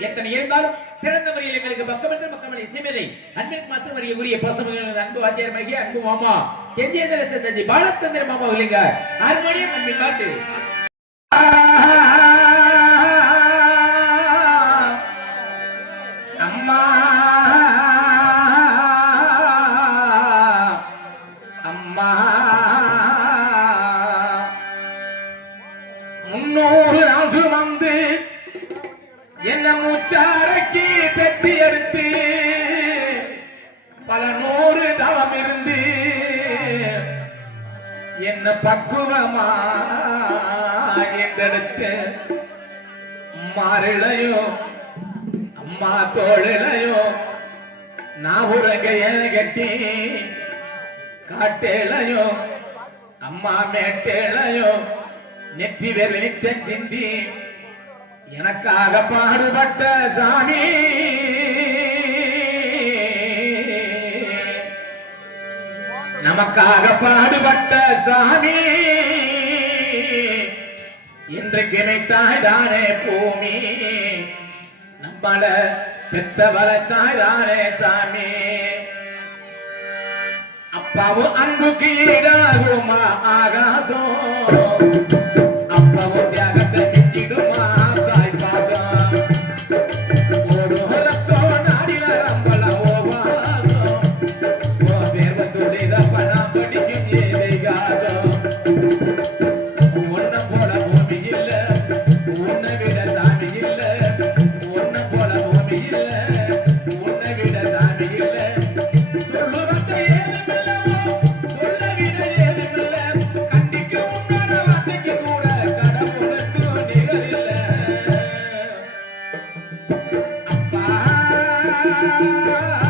எத்தனை இருந்தாலும் சிறந்த முறையில் எங்களுக்கு பக்கமற்ற பக்கமலை இசைமதை அன்பிற்கு மாத்திரம் அறிய உரிய பாசமகள் அன்பு வாத்தியார் அன்பு மாமா கெஞ்சேந்திர சந்தாஜி பாலச்சந்திர மாமா இல்லைங்க. ஹார்மோனியம் அன்பின் பாட்டு. அம்மா அம்மா. இந்த முச்சாரக்கி தட்டி எடுத்து பல நூறு தவம் இருந்து என்ன பக்குவமா என்றெடுத்து மாறிலையோ அம்மா தோழிலையோ நான் உரங்கைய கட்டி காட்டேலையோ அம்மா மேட்டேலையோ நெற்றி வெறுநி தட்டின்றி எனக்காக பாடுபட்ட சாமி. நமக்காக பாடுபட்ட சாமி. இன்றைக்கு இணைத்தாய் தானே பூமி. நம்மள பெத்தவர தாய் தானே சாமி. அப்பாவும் அன்புக்கு ஈடாகுமா ஆகாசம். Yeah.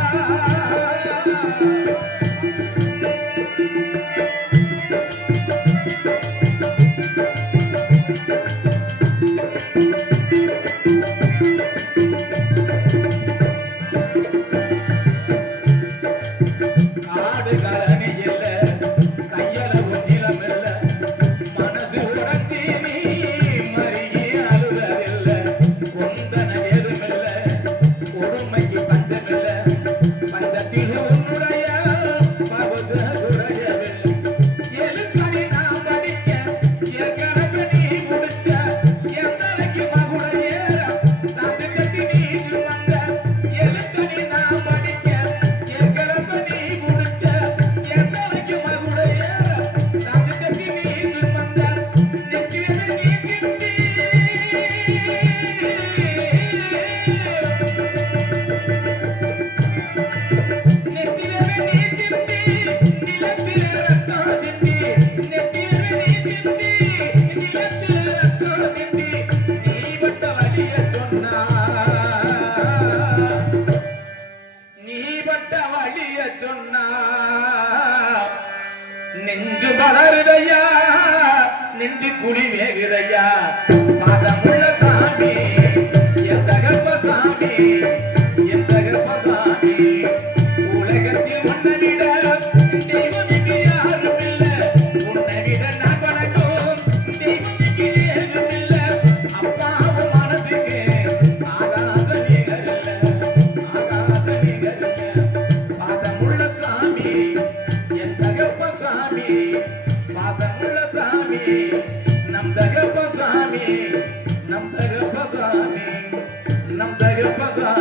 நெஞ்சு மலருதையா நெஞ்சு குடி வேகுதையா Thank you.